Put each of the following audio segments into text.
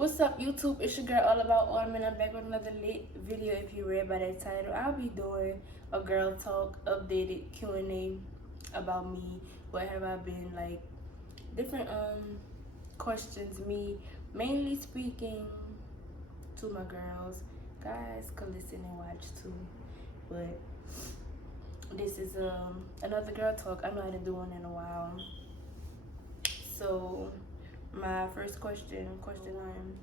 What's up, YouTube? It's your girl, All About Ornament. I'm back with another lit video. If you read by that title, I'll be doing a girl talk, updated Q&A about me. What have I been like? Different questions. Me mainly speaking to my girls. Guys can listen and watch too. But this is another girl talk. I'm not doing in a while. So my first question one.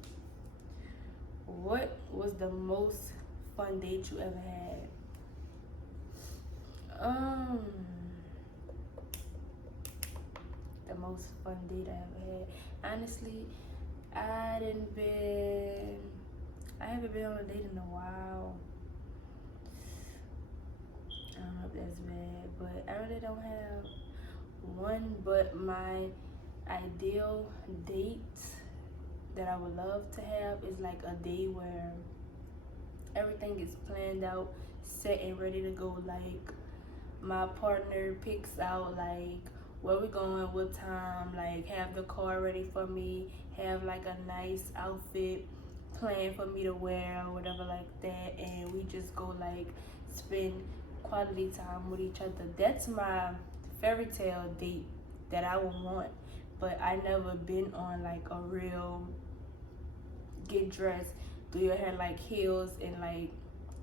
What was the most fun date you ever had? The most fun date I ever had. Honestly, I didn't been. I haven't been on a date in a while. I don't know if that's bad, but I really don't have one. But my ideal date that I would love to have is like a day where everything is planned out, set and ready to go. Like my partner picks out like where we're going, what time, like have the car ready for me, have like a nice outfit planned for me to wear or whatever like that, and we just go like spend quality time with each other. That's my fairy tale date that I would want, but I never been on like a real get dressed, do your hair like heels and like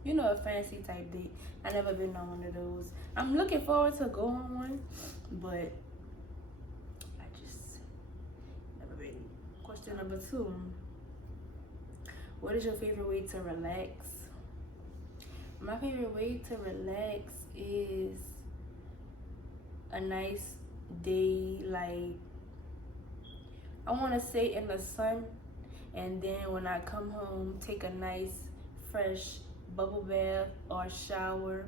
a fancy type date. I never been on one of those. I'm looking forward to go on one, but I just never been. Question number 2. What is your favorite way to relax? My favorite way to relax is a nice day, like I want to sit in the sun, and then when I come home, take a nice fresh bubble bath or shower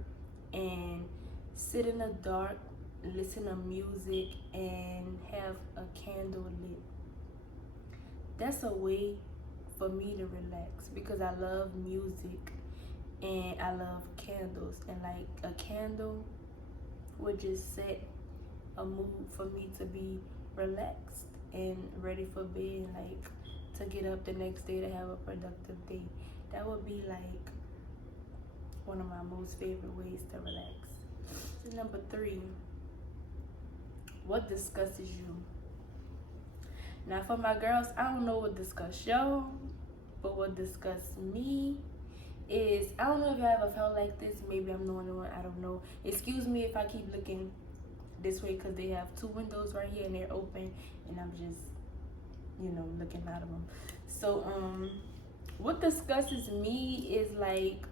and sit in the dark, listen to music, and have a candle lit. That's a way for me to relax because I love music and I love candles, and like a candle would just set a mood for me to be relaxed and ready for bed, like to get up the next day to have a productive day. That would be like one of my most favorite ways to relax. Number 3, what disgusts you? Now for my girls, I don't know what disgusts y'all, but what disgusts me is, I don't know if y'all ever felt like this. Maybe I'm the only one, I don't know. Excuse me if I keep looking this way because they have 2 windows right here and they're open, and I'm just looking out of them. So what disgusts me is like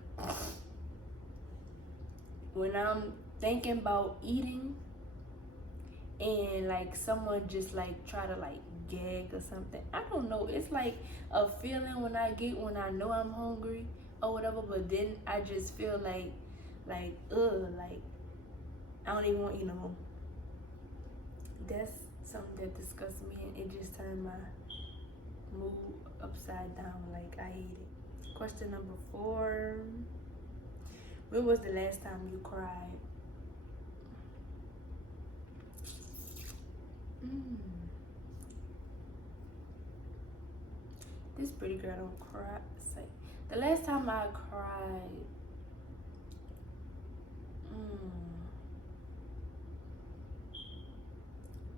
when I'm thinking about eating and like someone just like try to like gag or something. I don't know, it's like a feeling when I get when I know I'm hungry or whatever, but then I just feel like like I don't even want, that's something that disgusts me, and it just turned my mood upside down. Like I hate it. Question number 4. When was the last time you cried? This pretty girl don't cry. Say, the last time I cried.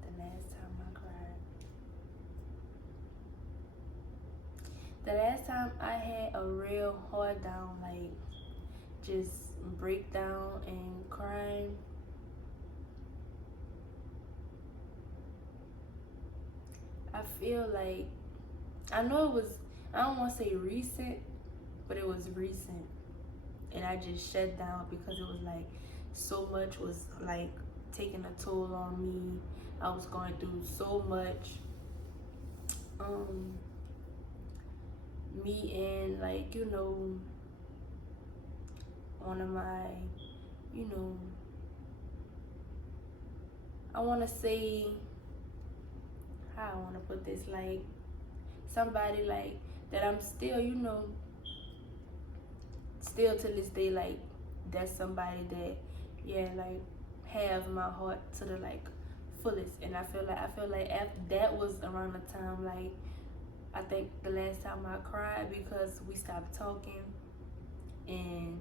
The last time I cried. The last time I had a real hard down, like just breakdown and crying. I feel like I know it was, I don't want to say recent, but it was recent, and I just shut down because it was like so much was like taking a toll on me. I was going through so much. Me and like one of my I want to say, how I want to put this, like somebody like that I'm still still to this day, like that's somebody that like have my heart to the like fullest. And I feel like after that was around the time like I think the last time I cried because we stopped talking, and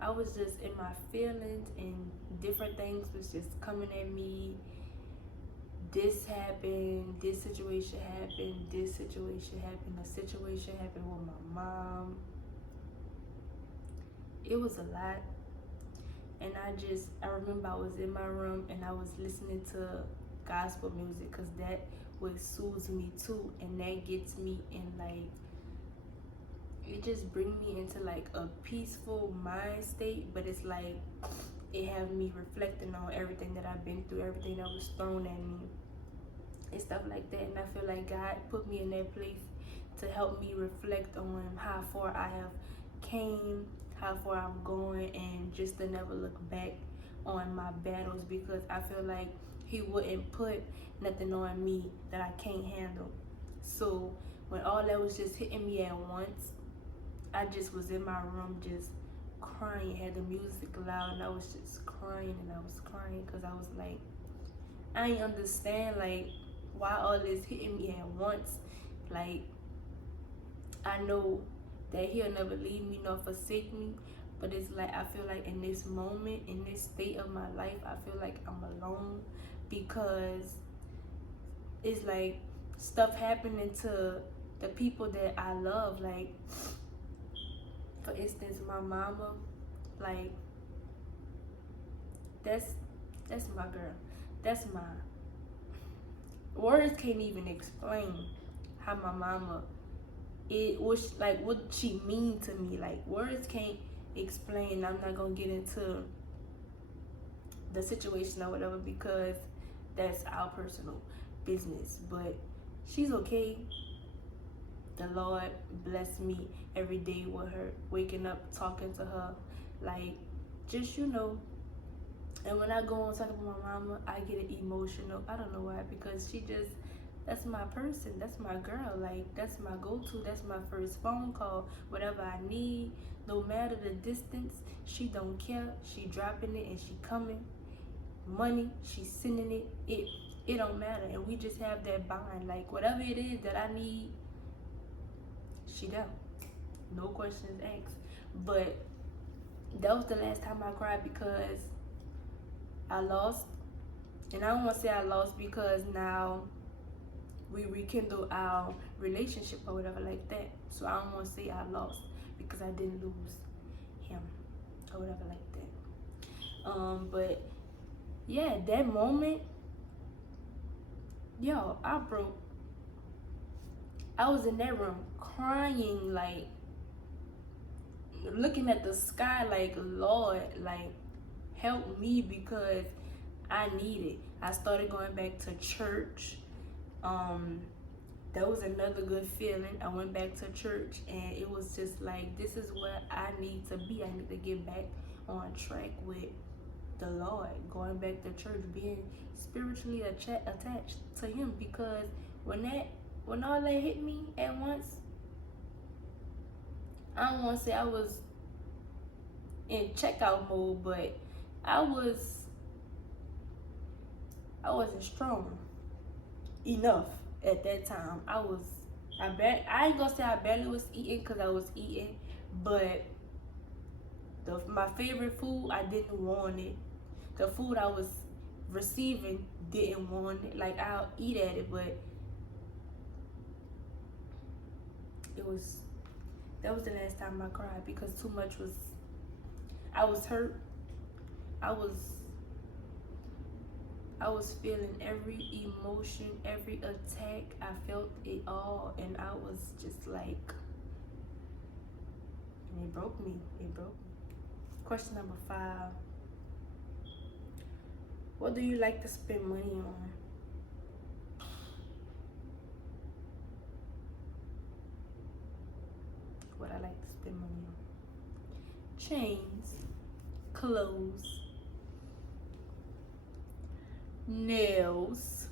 I was just in my feelings, and different things was just coming at me. This happened, this situation happened, this situation happened, a situation happened with my mom. It was a lot. And I remember I was in my room and I was listening to gospel music, because that would soothe me too, and that gets me in like, it just bring me into like a peaceful mind state. But it's like it have me reflecting on everything that I've been through, everything that was thrown at me and stuff like that. And I feel like God put me in that place to help me reflect on how far I have came, how far I'm going, and just to never look back on my battles, because I feel like he wouldn't put nothing on me that I can't handle. So when all that was just hitting me at once, I just was in my room just crying, had the music loud, and I was just crying, and I was crying because I was like, I ain't understand like why all this hitting me at once. Like, I know that he'll never leave me nor forsake me, but it's like I feel like in this moment, in this state of my life, I feel like I'm alone, because it's like stuff happening to the people that I love. Like, for instance, my mama, like, that's my girl. That's my words can't even explain how my mama, it was like what she mean to me. Like, words can't explain. I'm not gonna get into the situation or whatever, because that's our personal business. But she's okay. The Lord bless me every day with her, waking up, talking to her, like, just, you know. And when I go on talking about my mama, I get emotional. I don't know why, because that's my person. That's my girl. Like, that's my go-to. That's my first phone call. Whatever I need, no matter the distance, she don't care. She dropping it and she coming. Money, she's sending it. It don't matter. And we just have that bond. Like, whatever it is that I need, she down. No questions asked. But that was the last time I cried, because I lost. And I don't want to say I lost because now we rekindle our relationship or whatever like that. So I don't want to say I lost, because I didn't lose him or whatever like that. But yeah, that moment, yo, I was in that room crying, like looking at the sky, like, Lord, like, help me, because I need it. I started going back to church. That was another good feeling. I went back to church, and it was just like, this is where I need to be. I need to get back on track with the Lord, going back to church, being spiritually attached to him, because when all that hit me at once, I don't want to say I was in checkout mode, but I wasn't strong enough at that time. I ain't gonna say I barely was eating, because I was eating, but my favorite food, I didn't want it. The food I was receiving, didn't want it. Like, I'll eat at it, but that was the last time I cried, because too much I was hurt. I was feeling every emotion, every attack. I felt it all, and I was just like, and it broke me. Question number 5. What do you like to spend money on? What I like to spend money on? Chains, clothes, nails,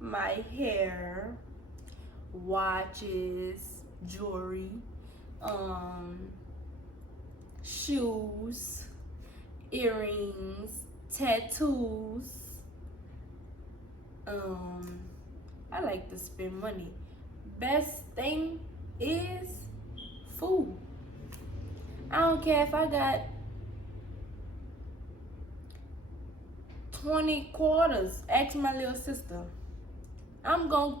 my hair, watches, jewelry, shoes, earrings, tattoos, I like to spend money. Best thing is food. I don't care if I got 20 quarters. Ask my little sister. I'm gonna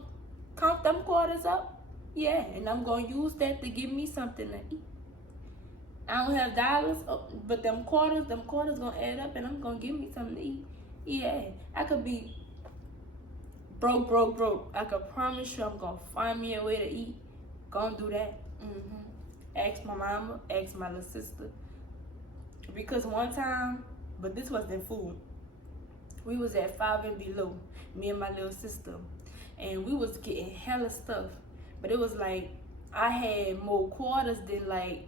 count them quarters up. Yeah, and I'm gonna use that to give me something to eat. I don't have dollars, but them quarters gonna add up and I'm gonna give me something to eat. Yeah, I could be broke. I could promise you I'm gonna find me a way to eat. Gonna do that. Ask my mama, ask my little sister. Because one time, but this wasn't food. We was at Five and Below, me and my little sister, and we was getting hella stuff. But it was like I had more quarters than I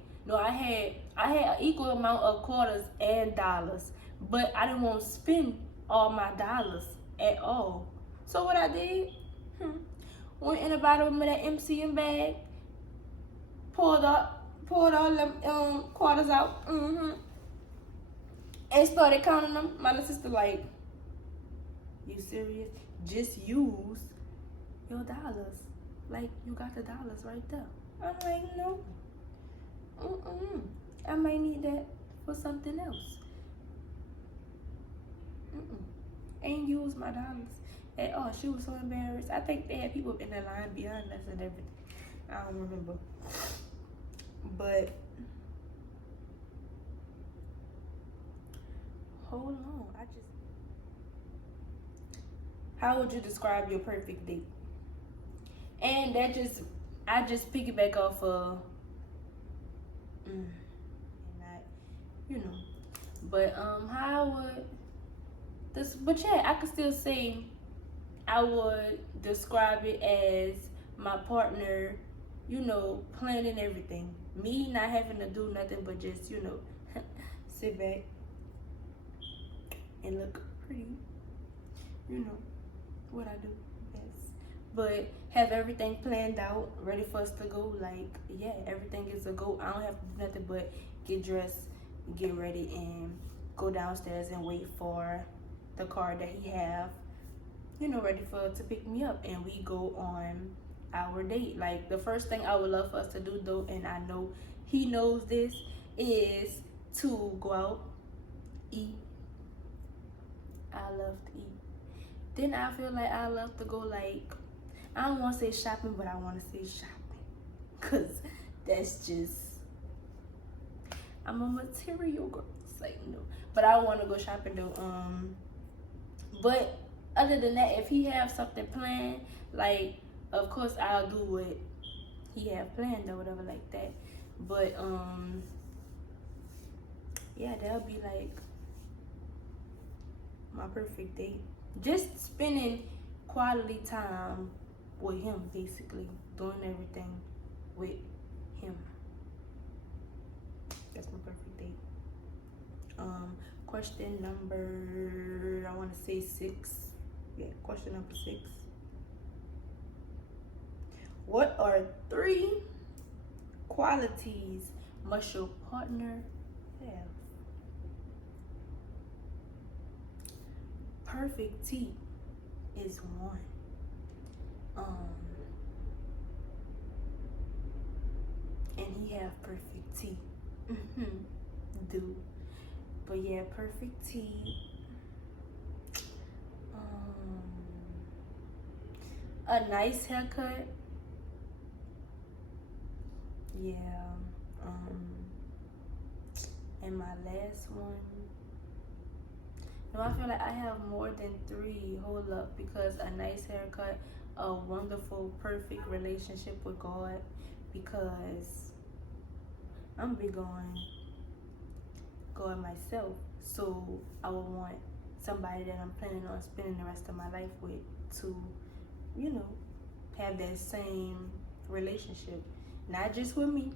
had an equal amount of quarters and dollars, but I didn't want to spend all my dollars at all. So what I did, went in the bottom of that MCM bag, pulled all them quarters out, and started counting them. My little sister like, you serious? Just use your dollars. Like, you got the dollars right there. I'm like, no. I might need that for something else. Ain't use my dollars at all. She was so embarrassed. I think they had people in the line behind us and everything. I don't remember. But hold on. How would you describe your perfect date? And I just piggyback off of, but how would this? But yeah, I could still say I would describe it as my partner, planning everything. Me not having to do nothing but just, sit back and look pretty. What I do best. But have everything planned out, ready for us to go. Like, yeah, everything is a go. I don't have to do nothing but get dressed, get ready, and go downstairs and wait for the car that he have, ready to pick me up. And we go on our date. Like, the first thing I would love for us to do, though, and I know he knows this, is to go out, eat. I love to eat. Then I feel like I love to go, like, I don't want to say shopping, but I want to say shopping. Because that's just, I'm a material girl. It's like, no. But I want to go shopping, though. But other than that, if he have something planned, like, of course, I'll do what he have planned or whatever like that. But, yeah, that'll be, like, my perfect date. Just spending quality time with him, basically. Doing everything with him. That's my perfect date. Question number, I want to say 6. Yeah, question number 6. What are 3 qualities must your partner have? Perfect tea is one. And he have perfect tea. Do. But yeah, perfect tea. A nice haircut. Yeah. And my last one. No, I feel like I have more than 3. Hold up, because a nice haircut, a wonderful, perfect relationship with God, because I'm big on God myself. So I would want somebody that I'm planning on spending the rest of my life with to, have that same relationship. Not just with me,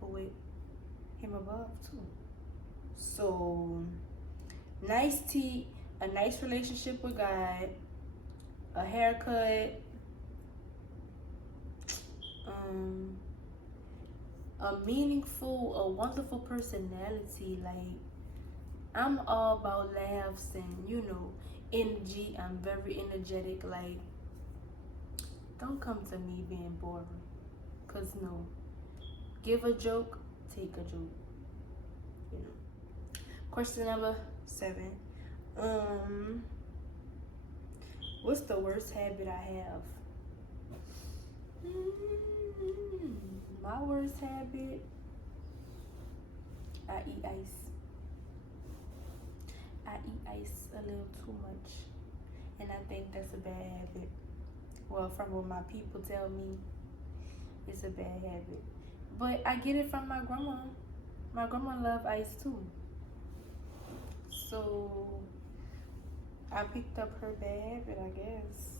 but with him above too. So nice tea, a nice relationship with God, a haircut, a meaningful, a wonderful personality. Like, I'm all about laughs and, energy. I'm very energetic. Like, don't come to me being boring. Cause no, give a joke, take a joke. You know. Question number 7. What's the worst habit I have? My worst habit, I eat ice. I eat ice a little too much. And I think that's a bad habit. Well, from what my people tell me, it's a bad habit. But I get it from my grandma. My grandma loved ice too. So I picked up her bad habit, I guess.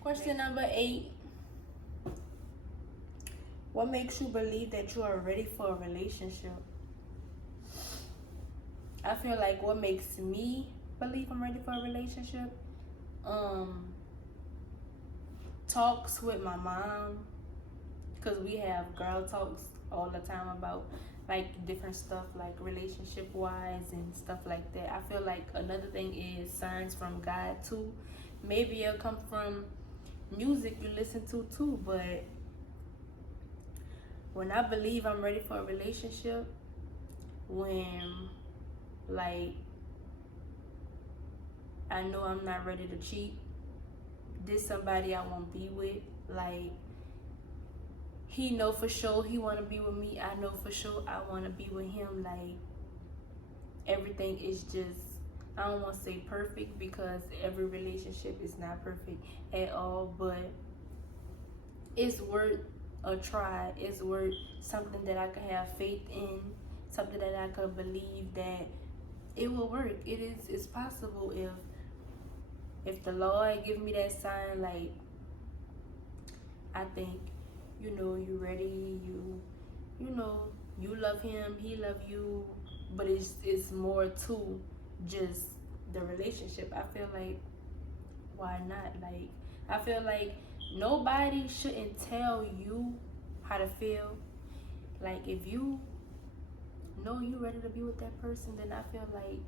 Question number 8. What makes you believe that you are ready for a relationship? I feel like what makes me believe I'm ready for a relationship, talks with my mom, because we have girl talks all the time about like different stuff, like relationship wise and stuff like that. I feel like another thing is signs from God too. Maybe it'll come from music you listen to too, but when I believe I'm ready for a relationship, when like I know I'm not ready to cheat, this somebody I won't be with, like he know for sure he want to be with me, I know for sure I want to be with him. Like everything is just, I don't want to say perfect because every relationship is not perfect at all, but it's worth a try. It's worth something that I could have faith in, something that I could believe that it will work. It's possible if the Lord give me that sign. Like I think, you know, you ready, you know, you love him, he love you, but it's more to just the relationship. I feel like why not? Like I feel like nobody shouldn't tell you how to feel. Like if you know you ready to be with that person, then I feel like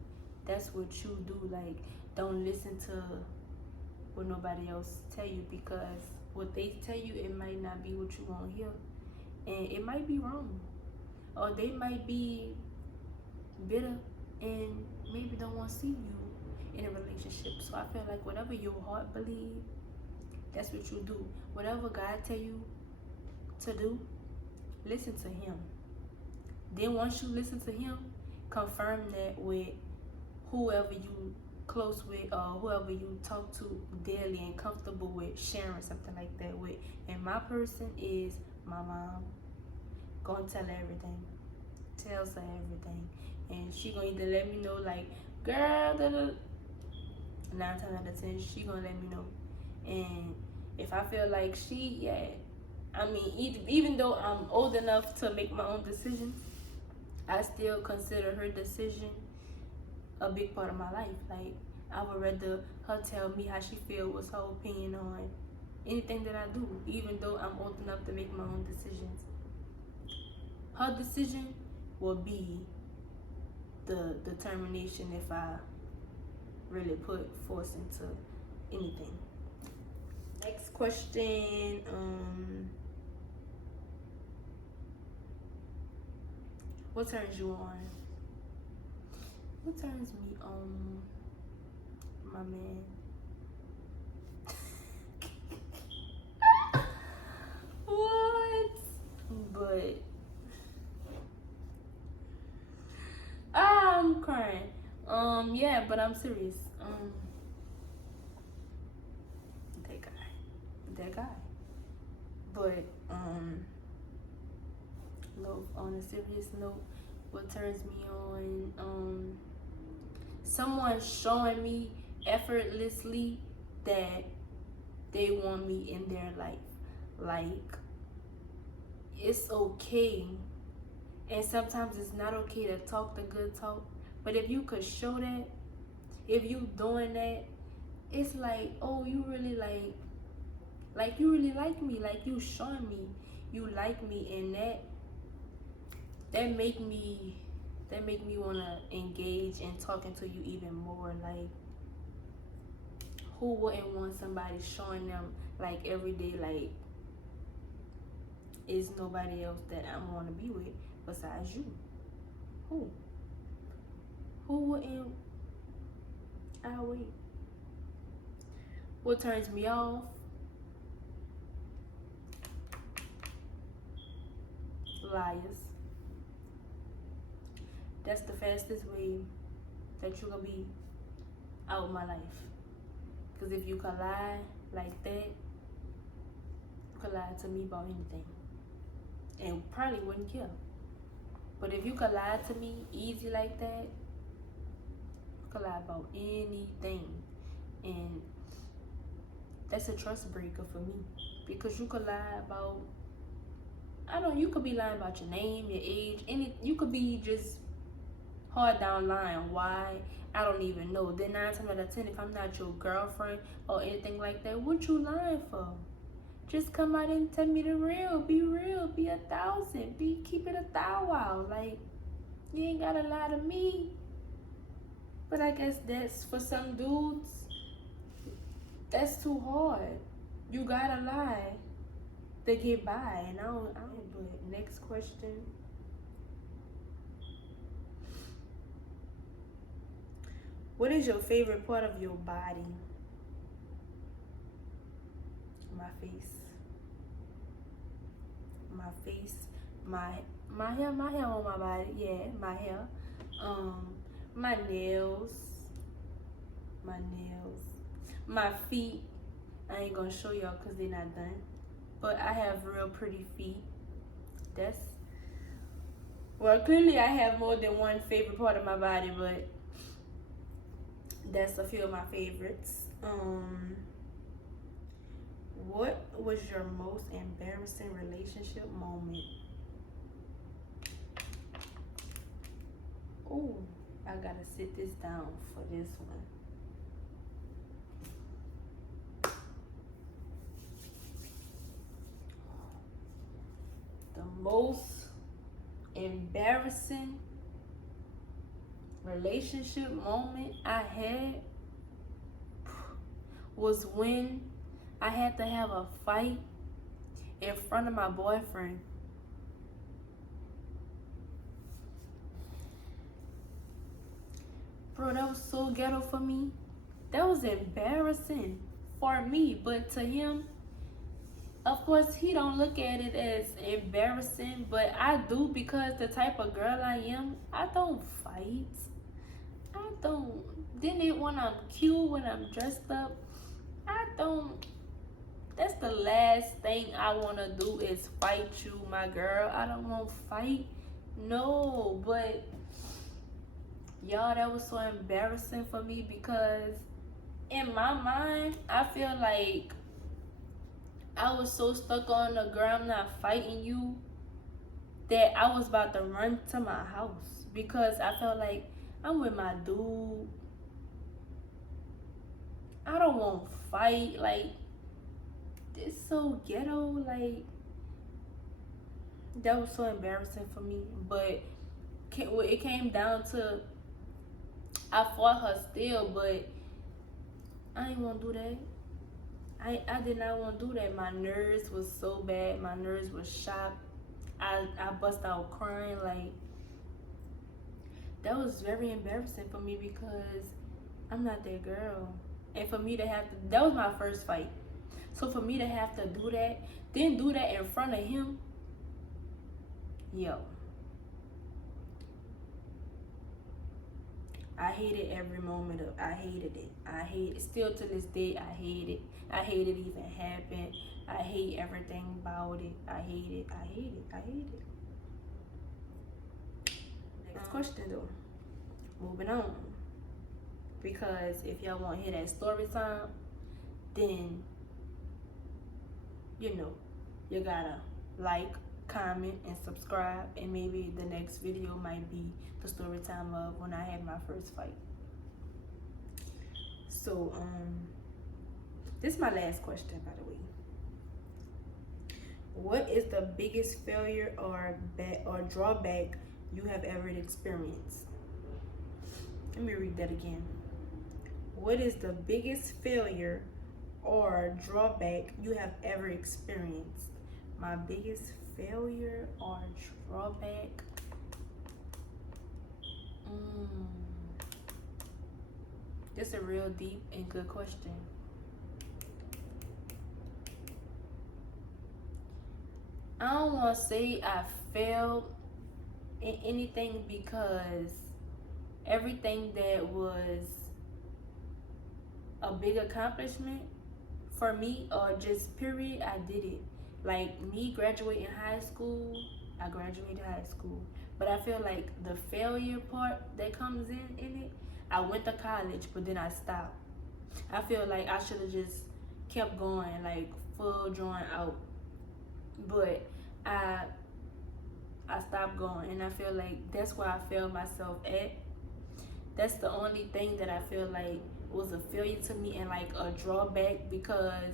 that's what you do. Like don't listen to what nobody else tell you, because what they tell you, it might not be what you want to hear, and it might be wrong, or they might be bitter and maybe don't want to see you in a relationship. So I feel like whatever your heart believe, that's what you do. Whatever God tell you to do, listen to him. Then once you listen to him, confirm that with whoever you close with or whoever you talk to daily and comfortable with sharing something like that with. And my person is my mom. Gonna tell her everything. Tells her everything. And she gonna either let me know like, girl, 9 times out of 10, she gonna let me know. And if I feel like I mean, even though I'm old enough to make my own decisions, I still consider her decision a big part of my life. Like I would rather her tell me how she feel, what's her opinion on anything that I do, even though I'm old enough to make my own decisions. Her decision will be the determination if I really put force into anything. Next question. What turns you on? What turns me on, my man? What? But I'm crying. Yeah, but I'm serious. That guy. But no, on a serious note, what turns me on, someone showing me effortlessly that they want me in their life. Like it's okay, and sometimes it's not okay to talk the good talk, but if you could show that, if you doing that, it's like, oh, you really like you really like me, like you showing me you like me, and that make me want to engage in talking to you even more. Like Who wouldn't want somebody showing them like every day, like, is nobody else that I want to be with besides you? Who? Who wouldn't? I'll wait. What turns me off? Liars. That's the fastest way that you're gonna be out of my life. Because if you could lie like that, you could lie to me about anything. And probably wouldn't care. But if you could lie to me easy like that, you could lie about anything. And that's a trust breaker for me. Because you could lie about, you could be lying about your name, your age, you could be just hard down lying. Why? I don't even know. Then 9 times out of 10, if I'm not your girlfriend or anything like that, what you lying for? Just come out and tell me the real. Be real. Be 1,000. Keep it 1,000. Like, you ain't gotta lie to me. But I guess that's for some dudes. That's too hard. You gotta lie to get by. And I don't. But next question. What is your favorite part of your body? My face. My face. My hair on my body. Yeah, my hair. My nails. My feet. I ain't gonna show y'all because they're not done. But I have real pretty feet. Well, clearly I have more than one favorite part of my body, but that's a few of my favorites. What was your most embarrassing relationship moment? Oh, I gotta sit this down for this one. The most embarrassing relationship moment I had was when I had to have a fight in front of my boyfriend. Bro, that was so ghetto for me. That was embarrassing for me, but to him, of course, he don't look at it as embarrassing, but I do, because the type of girl I am, I don't fight. Then when I'm cute, when I'm dressed up, that's the last thing I want to do is fight you, my girl. I don't want to fight. No, but y'all, that was so embarrassing for me, because in my mind, I feel like I was so stuck on the girl, I'm not fighting you, that I was about to run to my house, because I felt like I'm with my dude. I don't want to fight. Like, it's so ghetto. Like, that was so embarrassing for me. But it came down to, I fought her still, but I didn't want to do that. I did not want to do that. My nerves was so bad. My nerves was shocked. I bust out crying. Like, that was very embarrassing for me, because I'm not that girl. And for me to have to, that was my first fight. So for me to have to do that, then do that in front of him, yo. I hated every moment of, I hated it. I hate it. Still to this day, I hate it. I hate it even happened. I hate everything about it. I hate it. I hate it. I hate it. Next question though. Moving on. Because if y'all want to hear that story time, then, you gotta like, comment, and subscribe, and maybe the next video might be the story time of when I had my first fight. So, this is my last question, by the way. What is the biggest failure or drawback you have ever experienced? Let me read that again. What is the biggest failure or drawback you have ever experienced? My biggest failure or drawback? This is a real deep and good question. I don't want to say I failed in anything because everything that was a big accomplishment for me or just period, I did it. Like me graduating high school, I graduated high school. But I feel like the failure part that comes in it, I went to college, but then I stopped. I feel like I should have just kept going, like full drawing out. But I I stopped going, and I feel like that's where I failed myself at. That's the only thing that I feel like was a failure to me and like a drawback because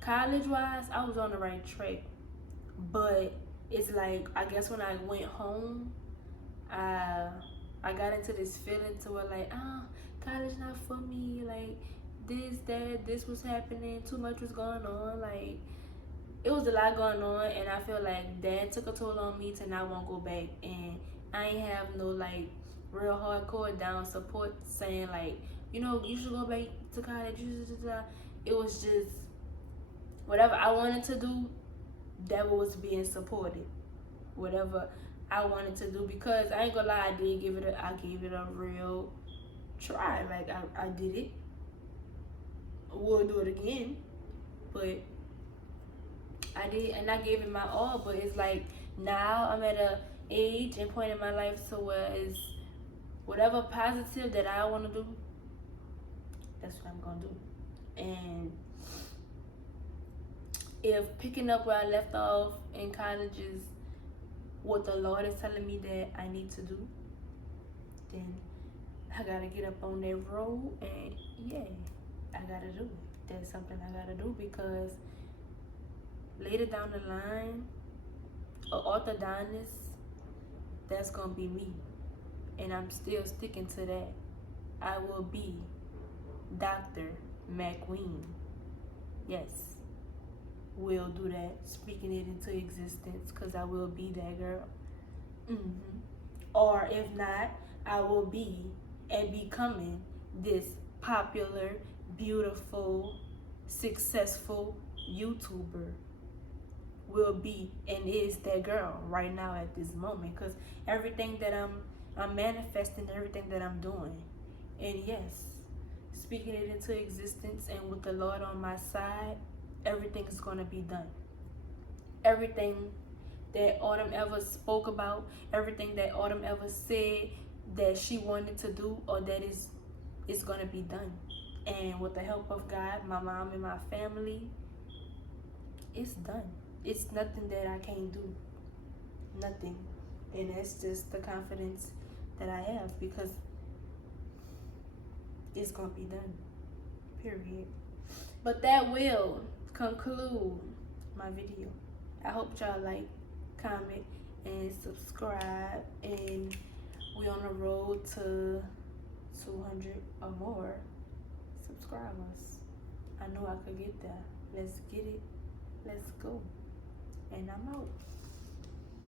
college wise, I was on the right track. But it's like I guess when I went home, I got into this feeling to where like, college not for me, like this was happening, too much was going on, like it was a lot going on, and I feel like that took a toll on me to not want to go back, and I ain't have no like real hardcore down support saying like, you should go back to college. It was just whatever I wanted to do, that was being supported. Whatever I wanted to do, because I ain't gonna lie, I gave it a real try. Like I did it. We'll do it again, but I did, and I gave it my all. But it's like now I'm at a age and point in my life to where it's whatever positive that I want to do, that's what I'm gonna do. And if picking up where I left off in college is what the Lord is telling me that I need to do, then I gotta get up on that road, and yeah, I gotta do it. That's something I gotta do, because later down the line, an orthodontist, that's gonna be me, and I'm still sticking to that. I will be Dr. McQueen. Yes, will do that, speaking it into existence, because I will be that girl. Or if not, I will be and becoming this popular, beautiful, successful YouTuber. Will be and is that girl right now at this moment, because everything that I'm manifesting, everything that I'm doing, and yes, speaking it into existence, and with the Lord on my side, everything is going to be done. Everything that Autumn ever spoke about, everything that Autumn ever said that she wanted to do, or that is going to be done. And with the help of God, my mom, and my family, it's done. It's nothing that I can't do. Nothing. And that's just the confidence that I have, because it's going to be done. Period. But that will conclude my video. I hope y'all like, comment, and subscribe. And we on the road to 200 or more subscribers. I know I could get there. Let's get it. Let's go. And I'm out.